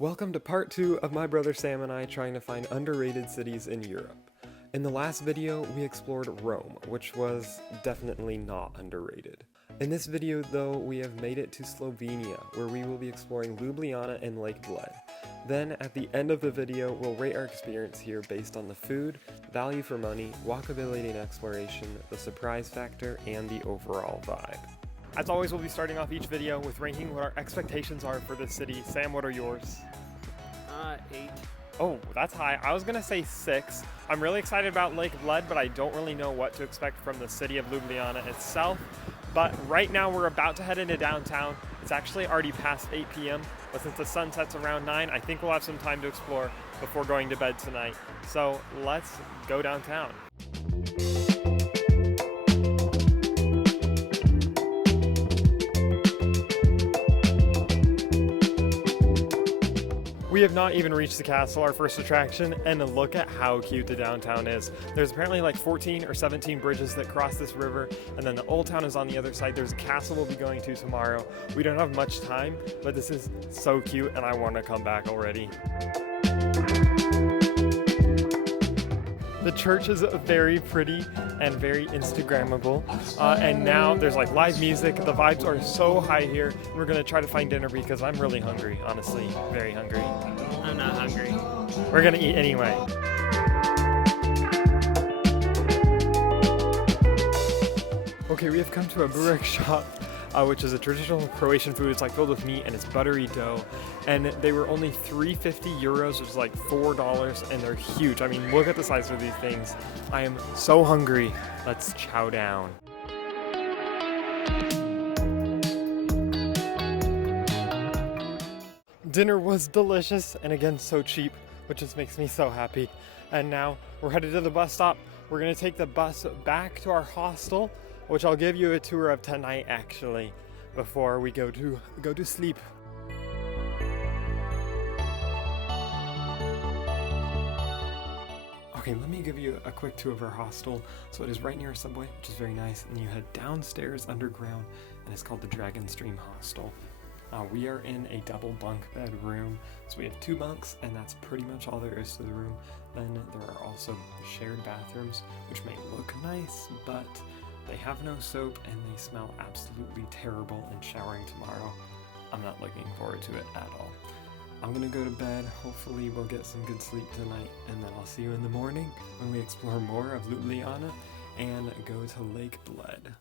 Welcome to part 2 of my brother Sam and I trying to find underrated cities in Europe. In the last video, we explored Rome, which was definitely not underrated. In this video though, we have made it to Slovenia, where we will be exploring Ljubljana and Lake Bled. Then at the end of the video, we'll rate our experience here based on the food, value for money, walkability and exploration, the surprise factor, and the overall vibe. As always, we'll be starting off each video with ranking what our expectations are for this city. Sam, what are yours? 8. Oh, that's high. I was gonna say 6. I'm really excited about Lake Bled, but I don't really know what to expect from the city of Ljubljana itself. But right now we're about to head into downtown. It's actually already past 8 p.m., but since the sun sets around 9, I think we'll have some time to explore before going to bed tonight. So let's go downtown. We have not even reached the castle, our first attraction, and look at how cute the downtown is. There's apparently like 14 or 17 bridges that cross this river, and then the old town is on the other side. There's a castle we'll be going to tomorrow. We don't have much time, but this is so cute and I want to come back already. The church is very pretty and very Instagrammable, and now there's like live music. The vibes are so high here. We're gonna try to find dinner because I'm really hungry, honestly, very hungry. I'm not hungry. We're gonna eat anyway. Okay, we have come to a burek shop, which is a traditional Croatian food. It's like filled with meat and it's buttery dough. And they were only €3.50, which is like $4, and they're huge. I mean, look at the size of these things. I am so hungry. Let's chow down. Dinner was delicious and again so cheap, which just makes me so happy. And now we're headed to the bus stop. We're gonna take the bus back to our hostel, which I'll give you a tour of tonight actually, before we go to sleep. Okay, let me give you a quick tour of our hostel. So it is right near a subway, which is very nice, and you head downstairs underground, and it's called the Dragon Stream Hostel. We are in a double bunk bed room, so we have 2 bunks, and that's pretty much all there is to the room. Then there are also shared bathrooms, which may look nice, but they have no soap and they smell absolutely terrible, and showering tomorrow, I'm not looking forward to it at all. I'm gonna go to bed. Hopefully we'll get some good sleep tonight, and then I'll see you in the morning when we explore more of Ljubljana and go to Lake Bled.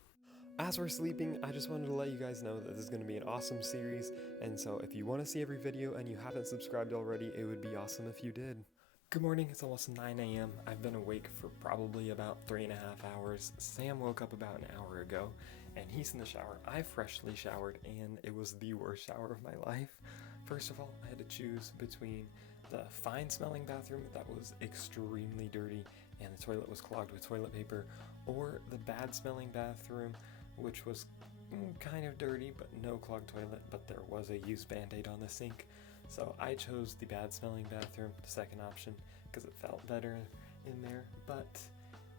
As we're sleeping, I just wanted to let you guys know that this is going to be an awesome series, and so if you want to see every video and you haven't subscribed already, it would be awesome if you did. Good morning, it's almost 9 a.m. I've been awake for probably about 3.5 hours. Sam woke up about an hour ago, and he's in the shower. I freshly showered, and it was the worst shower of my life. First of all, I had to choose between the fine-smelling bathroom that was extremely dirty, and the toilet was clogged with toilet paper, or the bad-smelling bathroom, which was kind of dirty, but no clogged toilet, but there was a used Band-Aid on the sink. So I chose the bad-smelling bathroom, the second option, because it felt better in there, but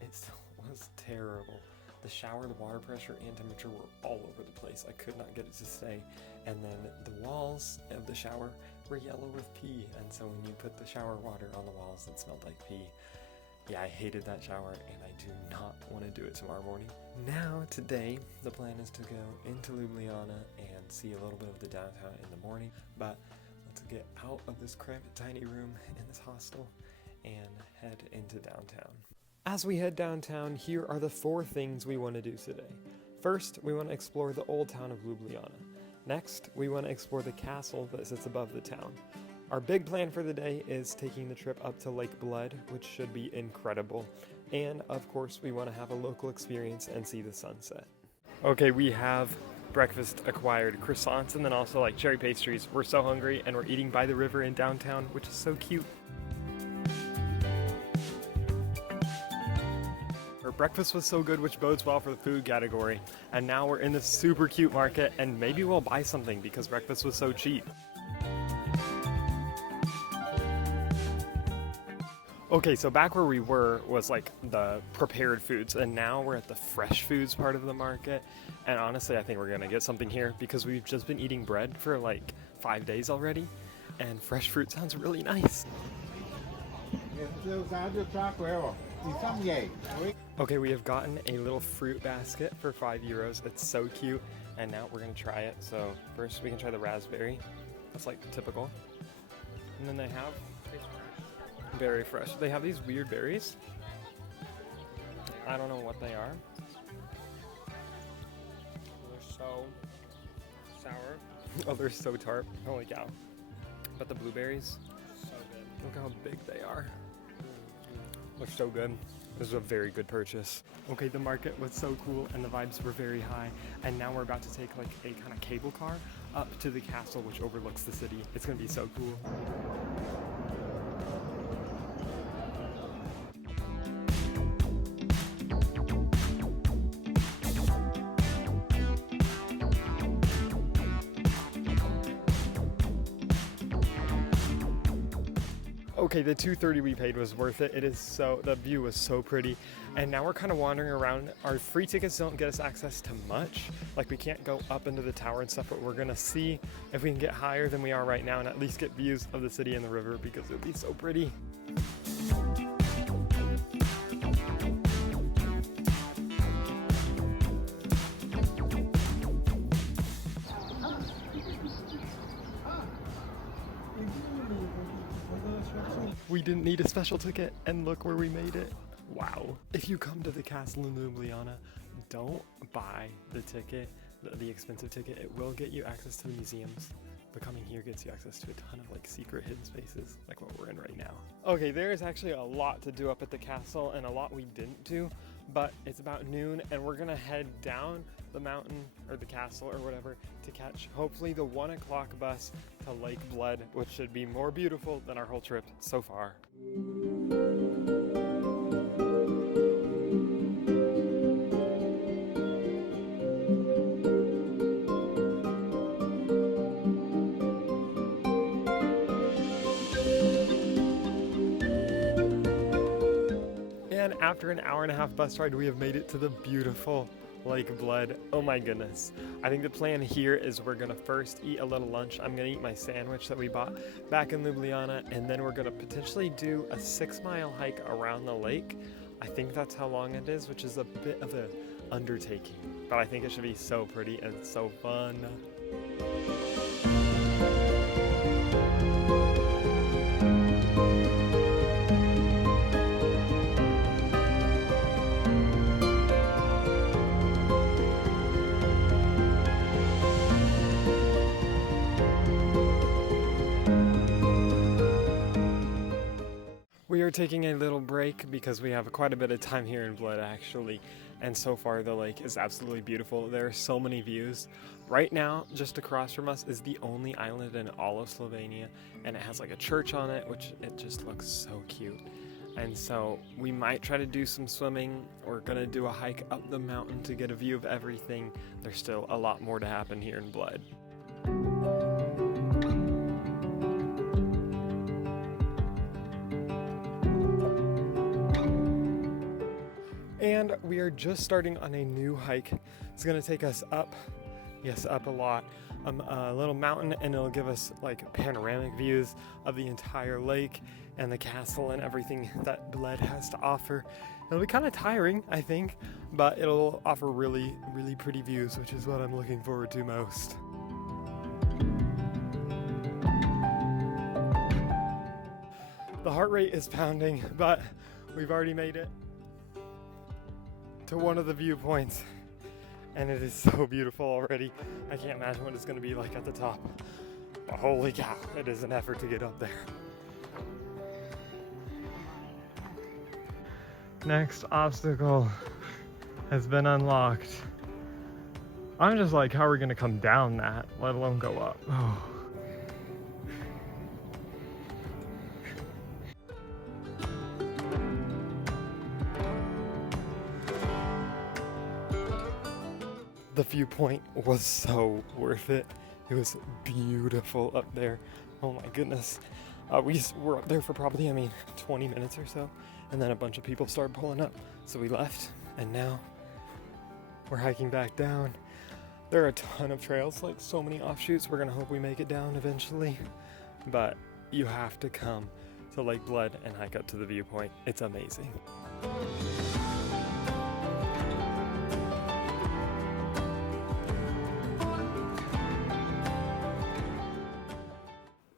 it still was terrible. The shower, the water pressure, and temperature were all over the place. I could not get it to stay. And then the walls of the shower were yellow with pee, and so when you put the shower water on the walls, it smelled like pee. Yeah, I hated that shower, and I do not want to do it tomorrow morning. Now, today, the plan is to go into Ljubljana and see a little bit of the downtown in the morning, but let's get out of this cramped, tiny room in this hostel and head into downtown. As we head downtown, here are the 4 things we want to do today. First, we want to explore the old town of Ljubljana. Next, we want to explore the castle that sits above the town. Our big plan for the day is taking the trip up to Lake Bled, which should be incredible. And of course, we want to have a local experience and see the sunset. Okay, we have breakfast acquired, croissants, and then also like cherry pastries. We're so hungry, and we're eating by the river in downtown, which is so cute. Our breakfast was so good, which bodes well for the food category. And now we're in this super cute market, and maybe we'll buy something because breakfast was so cheap. Okay, so back where we were was like the prepared foods, and now we're at the fresh foods part of the market. And honestly, I think we're gonna get something here because we've just been eating bread for like 5 days already. and fresh fruit sounds really nice. Okay, we have gotten a little fruit basket for €5. It's so cute, and now we're gonna try it. So first we can try the raspberry. That's like typical. And then they have very fresh. They have these weird berries. I don't know what they are. They're so sour. Oh, they're so tart. Holy cow. But the blueberries, So good. look how big they are. Look so good. This is a very good purchase. Okay, the market was so cool and the vibes were very high. And now we're about to take like a kind of cable car up to the castle which overlooks the city. It's gonna be so cool. Okay, the $2.30 we paid was worth it. The view was so pretty. And now we're kind of wandering around. Our free tickets don't get us access to much. Like we can't go up into the tower and stuff, but we're gonna see if we can get higher than we are right now and at least get views of the city and the river because it would be so pretty. We didn't need a special ticket, and look where we made it. Wow. If you come to the castle in Ljubljana, don't buy the ticket, the expensive ticket. It will get you access to the museums, but coming here gets you access to a ton of like secret hidden spaces, like what we're in right now. Okay, there is actually a lot to do up at the castle and a lot we didn't do, but it's about noon and we're gonna head down the mountain or the castle or whatever to catch hopefully the 1 o'clock bus to Lake Bled, which should be more beautiful than our whole trip so far. And after an hour and a half bus ride, we have made it to the beautiful Lake Bled. Oh my goodness. I think the plan here is we're gonna first eat a little lunch. I'm gonna eat my sandwich that we bought back in Ljubljana, and then we're gonna potentially do a 6-mile hike around the lake. I think that's how long it is, which is a bit of an undertaking, but I think it should be so pretty and so fun. We are taking a little break because we have quite a bit of time here in Bled actually, and so far the lake is absolutely beautiful. There are so many views. Right now, just across from us is the only island in all of Slovenia, and it has like a church on it, which it just looks so cute. And so we might try to do some swimming. We're gonna do a hike up the mountain to get a view of everything. There's still a lot more to happen here in Bled. And we are just starting on a new hike. It's gonna take us up, yes, up a lot, a little mountain, and it'll give us like panoramic views of the entire lake and the castle and everything that Bled has to offer. It'll be kind of tiring, I think, but it'll offer really, really pretty views, which is what I'm looking forward to most. The heart rate is pounding, but we've already made it to one of the viewpoints, and it is so beautiful already. I can't imagine what it's going to be like at the top, but holy cow, it is an effort to get up there. Next obstacle has been unlocked. I'm just like, how are we going to come down that, let alone go up? Oh. The viewpoint was so worth it. It was beautiful up there. Oh my goodness. We were up there for probably, 20 minutes or so. And then a bunch of people started pulling up. So we left, and now we're hiking back down. There are a ton of trails, like so many offshoots. We're gonna hope we make it down eventually. but you have to come to Lake Bled and hike up to the viewpoint. It's amazing.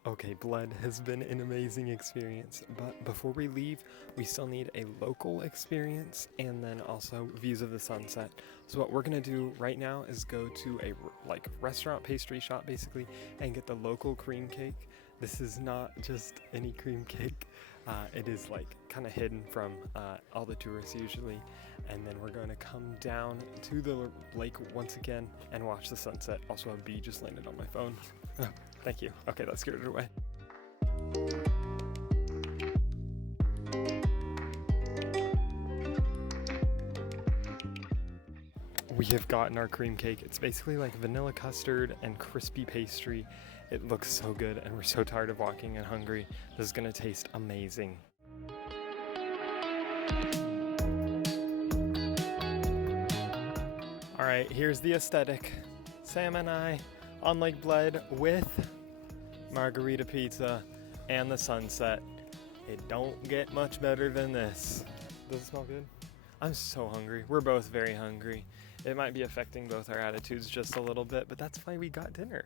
Okay, Bled has been an amazing experience, but before we leave, we still need a local experience and then also views of the sunset. So what we're gonna do right now is go to a restaurant pastry shop basically and get the local cream cake. This is not just any cream cake. It is kind of hidden from all the tourists usually. And then we're going to come down to the lake once again and watch the sunset. Also, a bee just landed on my phone. Oh, thank you. Okay, that scared it away. We have gotten our cream cake. It's basically like vanilla custard and crispy pastry. It looks so good and we're so tired of walking and hungry. This is gonna taste amazing. All right, here's the aesthetic. Sam and I on Lake Bled with margarita pizza and the sunset. It don't get much better than this. Does it smell good? I'm so hungry. We're both very hungry. It might be affecting both our attitudes just a little bit, but that's why we got dinner.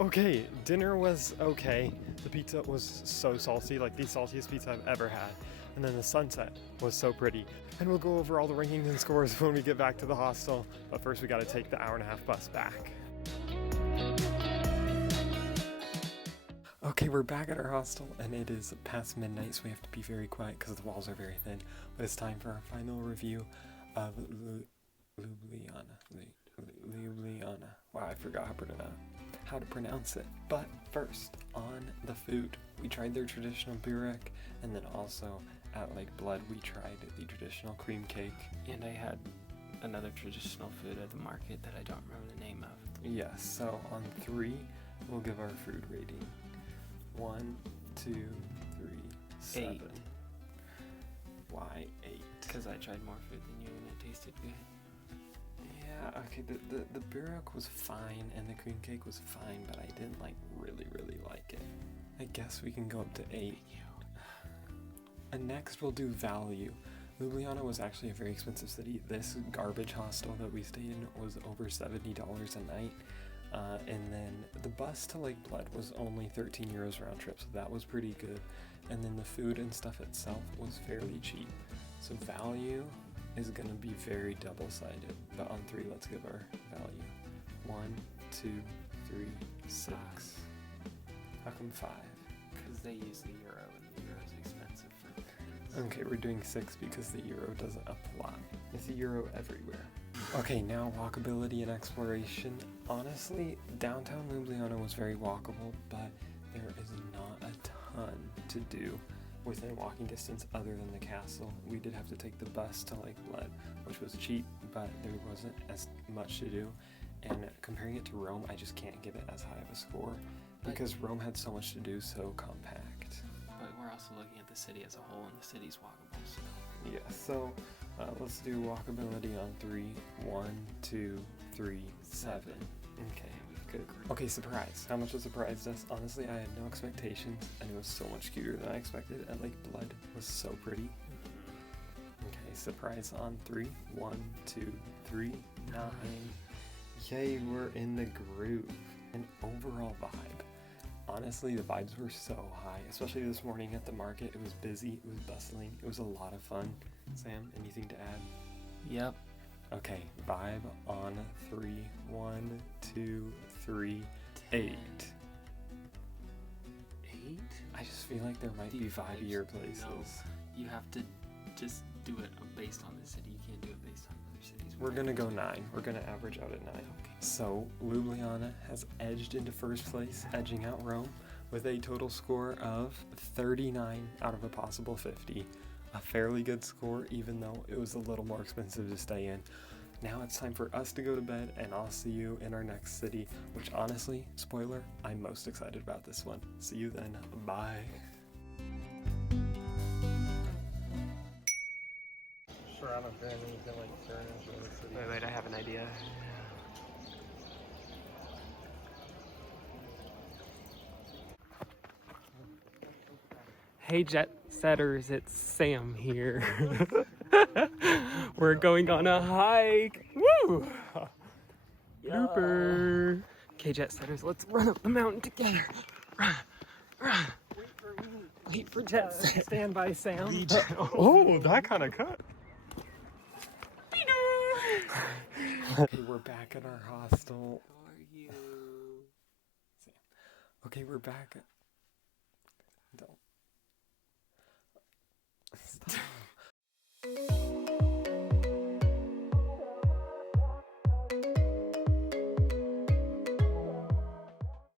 Okay, dinner was okay. The pizza was so salty, like the saltiest pizza I've ever had. And then the sunset was so pretty. And we'll go over all the rankings and scores when we get back to the hostel. But first we gotta take the 1.5-hour bus back. Okay, we're back at our hostel and it is past midnight, so we have to be very quiet because the walls are very thin. But it's time for our final review of Ljubljana. Wow, I forgot how to pronounce it. But first, on the food. We tried their traditional burek, and then also at Lake Bled we tried the traditional cream cake. And I had another traditional food at the market that I don't remember the name of. Yes, so on 3, we'll give our food rating. 1, 2, 3, 7. 8. Why 8? Because I tried more food than you and it tasted good. Yeah, okay, the burek was fine and the cream cake was fine, but I didn't really like it. I guess we can go up to 8. And next we'll do value. Ljubljana was actually a very expensive city. This garbage hostel that we stayed in was over $70 a night. And then the bus to Lake Bled was only 13 euros round trip, so that was pretty good. And then the food and stuff itself was fairly cheap. So value is going to be very double-sided. But on 3, let's give our value. 1, 2, 3, 6. How come 5? Because they use the euro and the euro's expensive for things. Okay, we're doing 6 because the euro doesn't apply. It's a euro everywhere. Okay, now walkability and exploration. Honestly, downtown Ljubljana was very walkable, but there is not a ton to do within walking distance other than the castle. We did have to take the bus to Lake Bled, which was cheap, but there wasn't as much to do. And comparing it to Rome, I just can't give it as high of a score because Rome had so much to do, so compact. But we're also looking at the city as a whole, and the city's walkable, so... Yeah, so let's do walkability on 3. 1, 2, 3, 7. Okay, good. Okay, surprise. How much it surprised us? Honestly, I had no expectations, and it was so much cuter than I expected, and Lake Bled was so pretty. Okay, surprise on 3. 1, 2, 3, 9. Yay, we're in the groove. An overall vibe. Honestly, the vibes were so high, especially this morning at the market. It was busy, it was bustling, it was a lot of fun. Sam, anything to add? Yep. Okay, vibe on 3. 1, 2, 3, 8. 8? I just feel like there might be vibier places. No, you have to just do it based on the city. You can't do it based on other cities. We're gonna go 9. We're gonna average out at 9. Okay. So, Ljubljana has edged into first place, edging out Rome, with a total score of 39 out of a possible 50. A fairly good score, even though it was a little more expensive to stay in. Now it's time for us to go to bed, and I'll see you in our next city, which honestly, spoiler, I'm most excited about this one. See you then. Bye. Shroud of Granny, you can like turn into the city. Wait, I have an idea. Hey Jet Setters, it's Sam here. We're going on a hike. Woo! Blooper. Okay, Jet Setters, let's run up the mountain together. Run, run. Wait for Jet Set. Stand by, Sam. Oh, that kind of cut. Okay, we're back at our hostel. How are you? Okay, we're back.